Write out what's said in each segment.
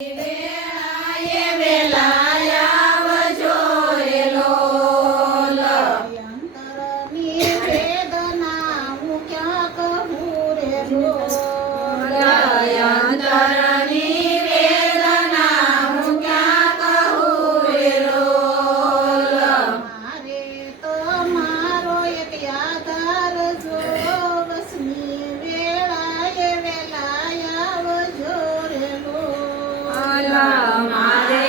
વેળાએ વેલા આવજો રે લોલ. અંતરની વેદના હું ક્યાં કહું રે લોલ. અંતરની વેદના હું ક્યાં કહું રે લોલ. મારે તો મારો એક આધાર જો વસની વેળાએ વેલા આવજો રે લોલ. મારે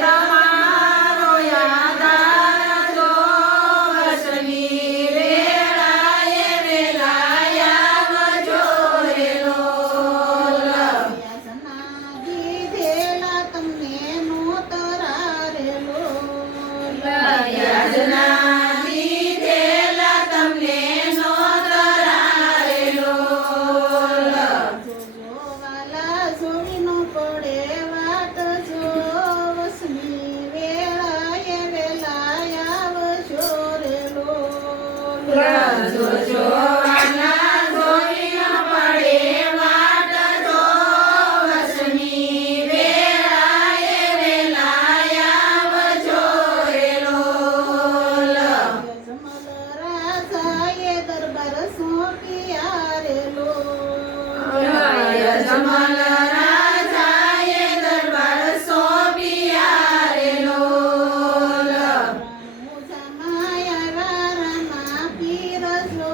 તમારો આધાર જો વસની વેળાએ વેલા આવજો રે લોલ. યાચના દીધેલા તમને નોતરા રે લોલ. યાચના દીધેલા તમને નોતરા રે લોલ. જોજો વાલા જોવી નો પડે વાત જો વસની વેળાએ વેલા આવજો રે લોલ. જોજો વાલા જોઈ ન પડે વાટ જો વસની વેળાએ વેલા આવજો રે લોલ. યજમલ રાજાએ દરબાર સોંપ્યા રે લોલ. યજમલ રાજાએ દરબાર સોંપ્યા રે લોલ. મુજામાયા વારામાં પીર જો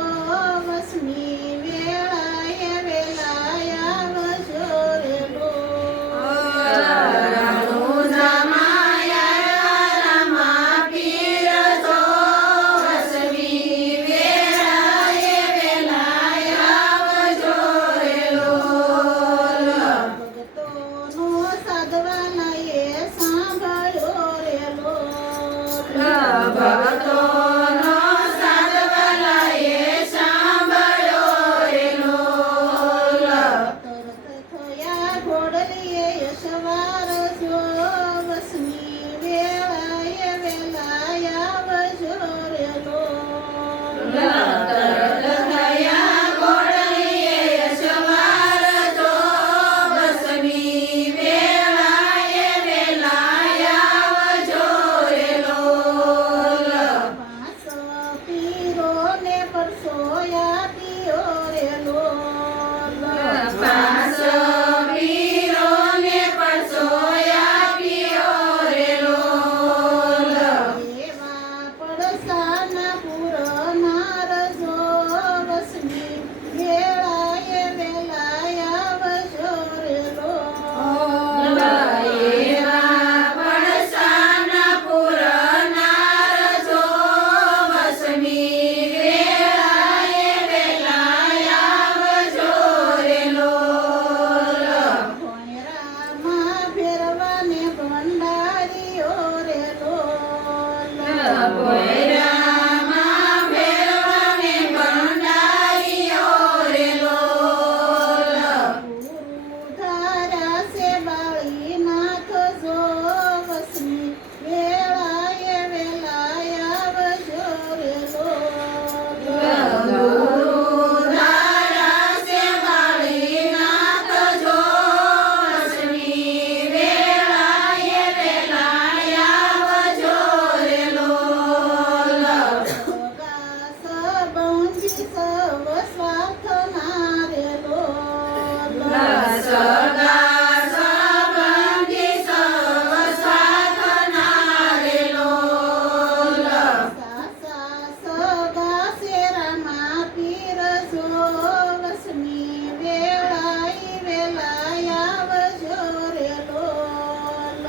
વસની વેળાએ વેલા આવજો રે લોલ. રાણુ જમાયા રામા પીર જો વસની વેળાએ વેલા આવજો રે લોલ. ભગતોનો સાધવાના એ સાંભળ્યો રે લોલ. ભક્તોનો સાધવાલાએ સાંભળ્યો રે લોલ. તરત થયા ઘોડલીએ યશવાર જો વસની વેળાએ વેલા આવજો રે લોલ. તરત થયા ઘોડલીએ યશવાર જો વસની વેળાએ વેલા આવજો રે લોલ. પાંચ પીરોને પરસોયા પીયો રે લોલ. પાંચ પીરોને પરસોયા પીયો રે લોલ. એવા પડસાના પુરનાર જો વસની વેળાએ વેલા આવજો રે લોલ. એવા પડસાના પુરનાર જો વસની વેળાએ વેલા આવજો રે લોલ. ભોંયરામાં ફેરવાને ભંડારીઓ રે લોલ. ભોંયરામાં ફેરવાને ભંડારીઓ રે લોલ. ગુરુ ધારા સે બાળીનાથ જો વસની વેળાએ વેલા આવજો રે લોલ. ગુરુ ધારા સે બાળીનાથ જો વસની વેળાએ વેલા આવજો રે લોલ. સગા સંબંધી સૌ સ્વાર્થના રે લોલ. સગા સંબંધી સૌ સાથના રે લોલ. સાસા સગા શેરામાં પીર જો વસની વેળાએ વેલા આવજો રે લોલ.